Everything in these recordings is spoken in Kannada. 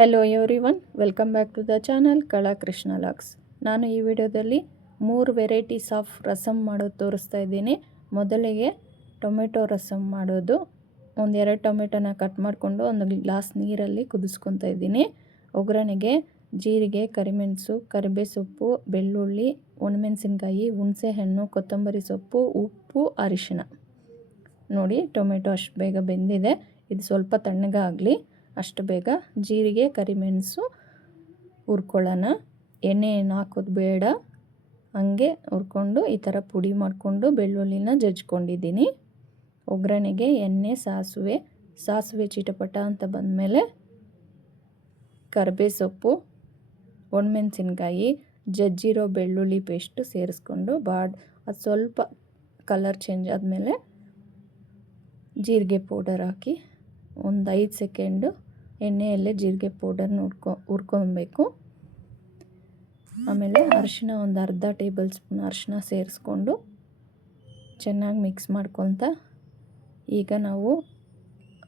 Hello everyone, welcome back to the channel Kala Krishna logs. ನಾನು ಈ ವಿಡಿಯೋದಲ್ಲಿ 3 ವೆರೈಟೀಸ್ ಆಫ್ ರಸಮ್ ಮಾಡೋದು ತೋರಿಸ್ತಾ ಇದ್ದೀನಿ. ಮೊದಲಿಗೆ ಟೊಮೆಟೊ ರಸಮ್ ಮಾಡೋದು. 1-2 ಟೊಮೆಟೊನ ಕಟ್ ಮಾಡಿಕೊಂಡು ಒಂದು ಗ್ಲಾಸ್ ನೀರಲ್ಲಿ ಕುದಿಸ್ಕೊತಾ ಇದ್ದೀನಿ. ಒಗ್ಗರಣೆಗೆ ಜೀರಿಗೆ, ಕರಿಮೆಣಸು, ಕರಿಬೇ ಸೊಪ್ಪು, ಬೆಳ್ಳುಳ್ಳಿ, ಒಣಮೆಣಸಿನ್ಕಾಯಿ, ಹುಣಸೆಹಣ್ಣು, ಕೊತ್ತಂಬರಿ ಸೊಪ್ಪು, ಉಪ್ಪು, ಅರಿಶಿಣ. ನೋಡಿ, ಟೊಮೆಟೊ ಅಷ್ಟು ಬೇಗ ಬೆಂದಿದೆ. ಇದು ಸ್ವಲ್ಪ ತಣ್ಣಗಾಗಲಿ. ಅಷ್ಟು ಬೇಗ ಜೀರಿಗೆ, ಕರಿಮೆಣಸು ಹುರ್ಕೊಳ್ಳೋಣ. ಎಣ್ಣೆ ಏನು ಹಾಕೋದು ಬೇಡ, ಹಂಗೆ ಹುರ್ಕೊಂಡು ಈ ಥರ ಪುಡಿ ಮಾಡಿಕೊಂಡು ಬೆಳ್ಳುಳ್ಳಿನ ಜಜ್ಕೊಂಡಿದ್ದೀನಿ. ಒಗ್ಗರಣೆಗೆ ಎಣ್ಣೆ, ಸಾಸಿವೆ ಚಿಟಪಟ ಅಂತ ಬಂದಮೇಲೆ ಕರಿಬೇ ಸೊಪ್ಪು, ಒಣಮೆಣಸಿನ್ಕಾಯಿ, ಜಜ್ಜಿರೋ ಬೆಳ್ಳುಳ್ಳಿ ಪೇಸ್ಟು ಸೇರಿಸ್ಕೊಂಡು ಅದು ಸ್ವಲ್ಪ ಕಲರ್ ಚೇಂಜ್ ಆದಮೇಲೆ ಜೀರಿಗೆ ಪೌಡರ್ ಹಾಕಿ ಒಂದು 5 ಸೆಕೆಂಡು ಎಣ್ಣೆಯಲ್ಲೇ ಜೀರಿಗೆ ಪೌಡರ್ನ ಹುರ್ಕೊಬೇಕು. ಆಮೇಲೆ ಅರಿಶಿಣ ಒಂದು ಅರ್ಧ ಟೇಬಲ್ ಸ್ಪೂನ್ ಅರಿಶಿಣ ಸೇರಿಸ್ಕೊಂಡು ಚೆನ್ನಾಗಿ ಮಿಕ್ಸ್ ಮಾಡ್ಕೊತ, ಈಗ ನಾವು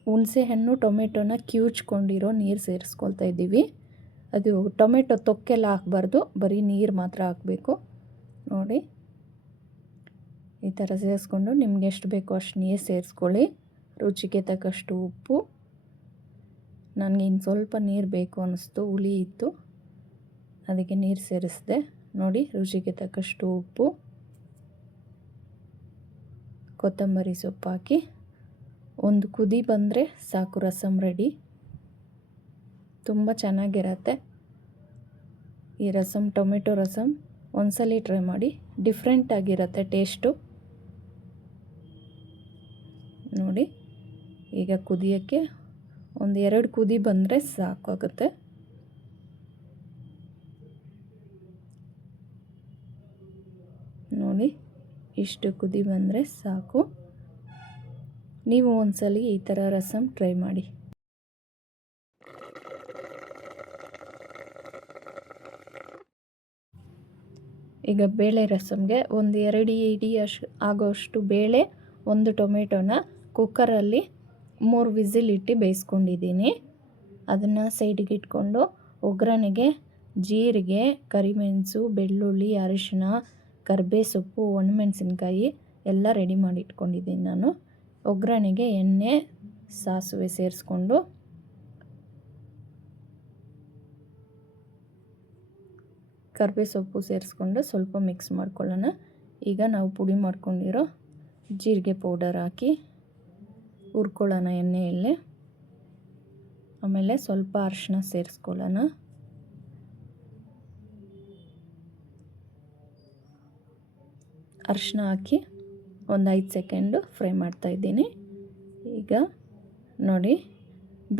ಹುಣಸೆಹಣ್ಣು ಟೊಮೆಟೊನ ಕಿವುಚ್ಕೊಂಡಿರೋ ನೀರು ಸೇರಿಸ್ಕೊಳ್ತಾ ಇದ್ದೀವಿ. ಅದು ಟೊಮೆಟೊ ತೊಕ್ಕೆಲ್ಲ ಹಾಕಬಾರ್ದು, ಬರೀ ನೀರು ಮಾತ್ರ ಹಾಕಬೇಕು. ನೋಡಿ, ಈ ಥರ ಸೇರಿಸ್ಕೊಂಡು ನಿಮ್ಗೆ ಎಷ್ಟು ಬೇಕೋ ಅಷ್ಟು ನೀರು ಸೇರಿಸ್ಕೊಳ್ಳಿ. ರುಚಿಗೆ ತಕ್ಕಷ್ಟು ಉಪ್ಪು. ನನಗೆ ಇನ್ನು ಸ್ವಲ್ಪ ನೀರು ಬೇಕು ಅನ್ನಿಸ್ತು, ಹುಳಿ ಇತ್ತು, ಅದಕ್ಕೆ ನೀರು ಸೇರಿಸಿದೆ. ನೋಡಿ, ರುಚಿಗೆ ತಕ್ಕಷ್ಟು ಉಪ್ಪು, ಕೊತ್ತಂಬರಿ ಸೊಪ್ಪು ಹಾಕಿ ಒಂದು ಕುದಿ ಬಂದರೆ ಸಾಕು, ರಸಮ್ ರೆಡಿ. ತುಂಬ ಚೆನ್ನಾಗಿರತ್ತೆ ಈ ರಸಮ್. ಟೊಮೆಟೊ ರಸಮ್ ಒಂದ್ಸಲಿ ಟ್ರೈ ಮಾಡಿ, ಡಿಫ್ರೆಂಟ್ ಆಗಿರುತ್ತೆ ಟೇಸ್ಟು. ನೋಡಿ, ಈಗ ಕುದಿಯೋಕ್ಕೆ 1-2 ಕುದಿ ಬಂದರೆ ಸಾಕಾಗುತ್ತೆ. ನೋಡಿ, ಇಷ್ಟು ಕುದಿ ಬಂದರೆ ಸಾಕು. ನೀವು ಒಂದ್ಸಲಿ ಈ ಥರ ರಸಮ್ ಟ್ರೈ ಮಾಡಿ. ಈಗ ಬೇಳೆ ರಸಮ್ಗೆ 1-2 ಇಡಿ ಆಗೋಷ್ಟು ಬೇಳೆ, 1 ಟೊಮೆಟೊನ ಕುಕ್ಕರಲ್ಲಿ 3 ವಿಸಿಲ್ ಇಟ್ಟು ಬೇಯಿಸ್ಕೊಂಡಿದ್ದೀನಿ. ಅದನ್ನು ಸೈಡಿಗೆ ಇಟ್ಕೊಂಡು ಒಗ್ಗರಣೆಗೆ ಜೀರಿಗೆ, ಕರಿಮೆಣಸು, ಬೆಳ್ಳುಳ್ಳಿ, ಅರಿಶಿಣ, ಕರಿಬೇ ಸೊಪ್ಪು, ಒಣಮೆಣಸಿನ್ಕಾಯಿ ಎಲ್ಲ ರೆಡಿ ಮಾಡಿ ಇಟ್ಕೊಂಡಿದ್ದೀನಿ ನಾನು. ಒಗ್ಗರಣೆಗೆ ಎಣ್ಣೆ, ಸಾಸಿವೆ ಸೇರಿಸ್ಕೊಂಡು ಕರಿಬೇ ಸೊಪ್ಪು ಸೇರಿಸ್ಕೊಂಡು ಸ್ವಲ್ಪ ಮಿಕ್ಸ್ ಮಾಡ್ಕೊಳ್ಳೋಣ. ಈಗ ನಾವು ಪುಡಿ ಮಾಡ್ಕೊಂಡಿರೋ ಜೀರಿಗೆ ಪೌಡರ್ ಹಾಕಿ ಹುರ್ಕೊಳ್ಳೋಣ ಎಣ್ಣೆಯಲ್ಲೇ. ಆಮೇಲೆ ಸ್ವಲ್ಪ ಅರಿಶಿಣ ಸೇರಿಸ್ಕೊಳ್ಳೋಣ. ಅರಿಶಿಣ ಹಾಕಿ ಒಂದು 5 ಸೆಕೆಂಡು ಫ್ರೈ ಮಾಡ್ತಾಯಿದ್ದೀನಿ. ಈಗ ನೋಡಿ,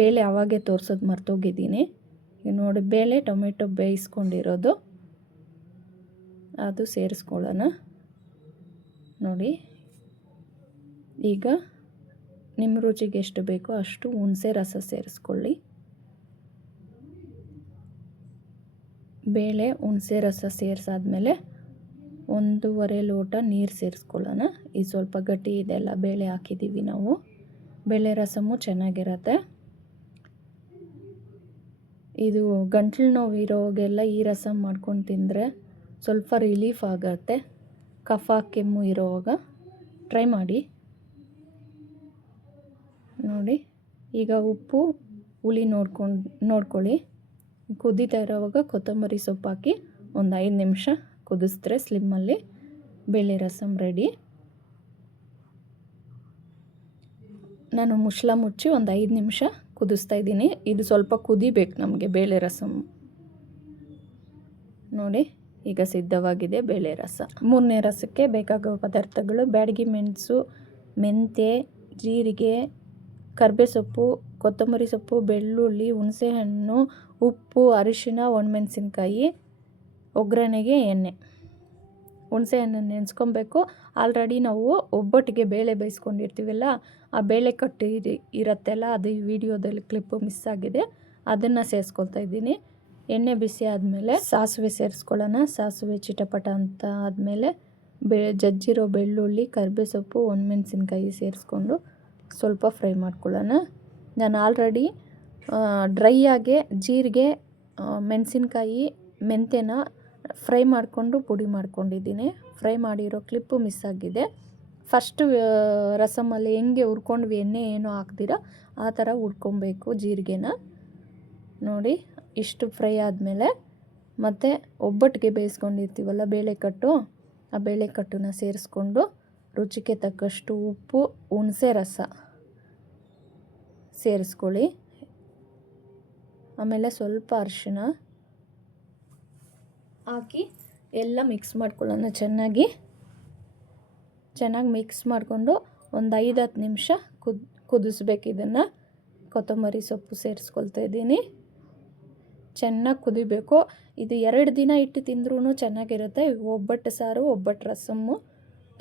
ಬೇಳೆ ಆವಾಗೇ ತೋರಿಸೋದು ಮರ್ತೋಗಿದ್ದೀನಿ. ಈಗ ನೋಡಿ, ಬೇಳೆ ಟೊಮೆಟೊ ಬೇಯಿಸ್ಕೊಂಡಿರೋದು ಅದು ಸೇರಿಸ್ಕೊಳ್ಳೋಣ. ನೋಡಿ, ಈಗ ನಿಮ್ಮ ರುಚಿಗೆ ಎಷ್ಟು ಬೇಕೋ ಅಷ್ಟು ಹುಣಸೆ ರಸ ಸೇರಿಸ್ಕೊಳ್ಳಿ. ಬೇಳೆ ಹುಣಸೆ ರಸ ಸೇರಿಸಾದ್ಮೇಲೆ 1.5 ಲೋಟ ನೀರು ಸೇರಿಸ್ಕೊಳ್ಳೋಣ. ಇದು ಸ್ವಲ್ಪ ಗಟ್ಟಿ ಇದೆಲ್ಲ, ಬೇಳೆ ಹಾಕಿದ್ದೀವಿ ನಾವು. ಬೇಳೆ ರಸಮು ಚೆನ್ನಾಗಿರತ್ತೆ. ಇದು ಗಂಟ್ಲು ನೋವು ಇರೋಗೆಲ್ಲ ಈ ರಸಮ್ ಮಾಡ್ಕೊಂಡು ತಿಂದರೆ ಸ್ವಲ್ಪ ರಿಲೀಫ್ ಆಗುತ್ತೆ. ಕಫ ಕೆಮ್ಮು ಇರೋವಾಗ ಟ್ರೈ ಮಾಡಿ. ನೋಡಿ, ಈಗ ಉಪ್ಪು ಹುಳಿ ನೋಡ್ಕೊಳ್ಳಿ. ಕುದೀತಾ ಇರೋವಾಗ ಕೊತ್ತಂಬರಿ ಸೊಪ್ಪು ಹಾಕಿ ಒಂದು 5 ನಿಮಿಷ ಕುದಿಸಿದ್ರೆ ಸ್ಲಿಮ್ಮಲ್ಲಿ ಬೇಳೆ ರಸಮ್ ರೆಡಿ. ನಾನು ಮುಚ್ಚಳ ಮುಚ್ಚಿ ಒಂದು 5 ನಿಮಿಷ ಕುದಿಸ್ತಾ ಇದ್ದೀನಿ. ಇದು ಸ್ವಲ್ಪ ಕುದಿಬೇಕು ನಮಗೆ ಬೇಳೆ ರಸಮ್. ನೋಡಿ, ಈಗ ಸಿದ್ಧವಾಗಿದೆ ಬೇಳೆ ರಸ. 3ನೇ ರಸಕ್ಕೆ ಬೇಕಾಗುವ ಪದಾರ್ಥಗಳು: ಬ್ಯಾಡಗಿ ಮೆಣಸು, ಮೆಂತ್ಯ, ಜೀರಿಗೆ, ಕರಿಬೇ ಸೊಪ್ಪು, ಕೊತ್ತಂಬರಿ ಸೊಪ್ಪು, ಬೆಳ್ಳುಳ್ಳಿ, ಹುಣಸೆಹಣ್ಣು, ಉಪ್ಪು, ಅರಿಶಿಣ, ಒಣಮೆಣಸಿನ್ಕಾಯಿ, ಒಗ್ಗರಣೆಗೆ ಎಣ್ಣೆ. ಹುಣಸೆಹಣ್ಣನ್ನು ನೆನೆಸ್ಕೊಬೇಕು. ಆಲ್ರೆಡಿ ನಾವು ಒಬ್ಬಟ್ಟಿಗೆ ಬೇಳೆ ಬೇಯಿಸ್ಕೊಂಡಿರ್ತೀವಲ್ಲ, ಆ ಬೇಳೆ ಕಟ್ಟು ಇರುತ್ತಲ್ಲ, ಅದು ಈ ವಿಡಿಯೋದಲ್ಲಿ ಕ್ಲಿಪ್ಪು ಮಿಸ್ ಆಗಿದೆ, ಅದನ್ನು ಸೇರಿಸ್ಕೊಳ್ತಾ ಇದ್ದೀನಿ. ಎಣ್ಣೆ ಬಿಸಿ ಆದಮೇಲೆ ಸಾಸಿವೆ ಸೇರಿಸ್ಕೊಳ್ಳೋಣ. ಸಾಸಿವೆ ಚಿಟಪಟ ಅಂತ ಆದಮೇಲೆ ಜಜ್ಜಿರೋ ಬೆಳ್ಳುಳ್ಳಿ, ಕರಿಬೇ ಸೊಪ್ಪು, ಒಣಮೆಣಸಿನ್ಕಾಯಿ ಸೇರಿಸ್ಕೊಂಡು ಸ್ವಲ್ಪ ಫ್ರೈ ಮಾಡ್ಕೊಳ್ಳೋಣ. ನಾನು ಆಲ್ರೆಡಿ ಡ್ರೈ ಆಗಿ ಜೀರಿಗೆ, ಮೆಣಸಿನ್ಕಾಯಿ, ಮೆಂತ್ಯನ ಫ್ರೈ ಮಾಡಿಕೊಂಡು ಪುಡಿ ಮಾಡ್ಕೊಂಡಿದ್ದೀನಿ. ಫ್ರೈ ಮಾಡಿರೋ ಕ್ಲಿಪ್ಪು ಮಿಸ್ ಆಗಿದೆ. ಫಸ್ಟು ರಸಮಲ್ಲಿ ಹೆಂಗೆ ಹುರ್ಕೊಂಡ್ವಿ, ಎಣ್ಣೆ ಏನೂ ಹಾಕ್ದಿರ ಆ ಥರ ಹುರ್ಕೊಬೇಕು ಜೀರಿಗೆನ. ನೋಡಿ ಇಷ್ಟು ಫ್ರೈ ಆದಮೇಲೆ ಮತ್ತು ಒಬ್ಬಟ್ಟಿಗೆ ಬೇಯಿಸ್ಕೊಂಡಿರ್ತೀವಲ್ಲ ಬೇಳೆಕಟ್ಟು, ಆ ಬೇಳೆಕಟ್ಟನ್ನ ಸೇರಿಸ್ಕೊಂಡು ರುಚಿಗೆ ತಕ್ಕಷ್ಟು ಉಪ್ಪು, ಹುಣಸೆ ರಸ ಸೇರಿಸ್ಕೊಳ್ಳಿ. ಆಮೇಲೆ ಸ್ವಲ್ಪ ಅರಿಶಿಣ ಹಾಕಿ ಎಲ್ಲ ಮಿಕ್ಸ್ ಮಾಡ್ಕೊಳ್ಳೋಣ. ಚೆನ್ನಾಗಿ ಮಿಕ್ಸ್ ಮಾಡಿಕೊಂಡು ಒಂದು 5-10 ನಿಮಿಷ ಕುದಿಸ್ಬೇಕು. ಇದನ್ನು ಕೊತ್ತಂಬರಿ ಸೊಪ್ಪು ಸೇರಿಸ್ಕೊಳ್ತಾ ಇದ್ದೀನಿ. ಚೆನ್ನಾಗಿ ಕುದಿಬೇಕು. ಇದು 2 ದಿನ ಇಟ್ಟು ತಿಂದ್ರೂ ಚೆನ್ನಾಗಿರುತ್ತೆ. ಒಬ್ಬಟ್ಟು ಸಾರು, ಒಬ್ಬಟ್ಟು ರಸಮ್ಮು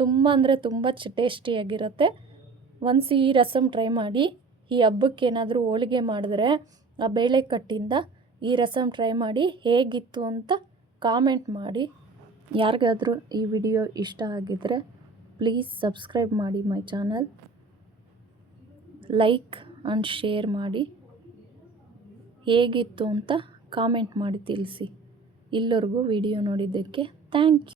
ತುಂಬ ಅಂದರೆ ತುಂಬ ಟೇಸ್ಟಿಯಾಗಿರುತ್ತೆ. ಒಂದ್ಸಿ ಈ ರಸಮ್ ಟ್ರೈ ಮಾಡಿ. ಈ ಹಬ್ಬಕ್ಕೆ ಏನಾದರೂ ಹೋಳಿಗೆ ಮಾಡಿದ್ರೆ ಆ ಬೇಳೆಕಟ್ಟಿಂದ ಈ ರಸಮ್ ಟ್ರೈ ಮಾಡಿ ಹೇಗಿತ್ತು ಅಂತ ಕಾಮೆಂಟ್ ಮಾಡಿ. ಯಾರಿಗಾದರೂ ಈ ವಿಡಿಯೋ ಇಷ್ಟ ಆಗಿದ್ದರೆ ಪ್ಲೀಸ್ ಸಬ್ಸ್ಕ್ರೈಬ್ ಮಾಡಿ my channel, like and share ಮಾಡಿ. ಹೇಗಿತ್ತು ಅಂತ ಕಾಮೆಂಟ್ ಮಾಡಿ ತಿಳಿಸಿ. ಇಲ್ಲಿವರೆಗೂ ವಿಡಿಯೋ ನೋಡಿದ್ದಕ್ಕೆ ಥ್ಯಾಂಕ್ ಯು.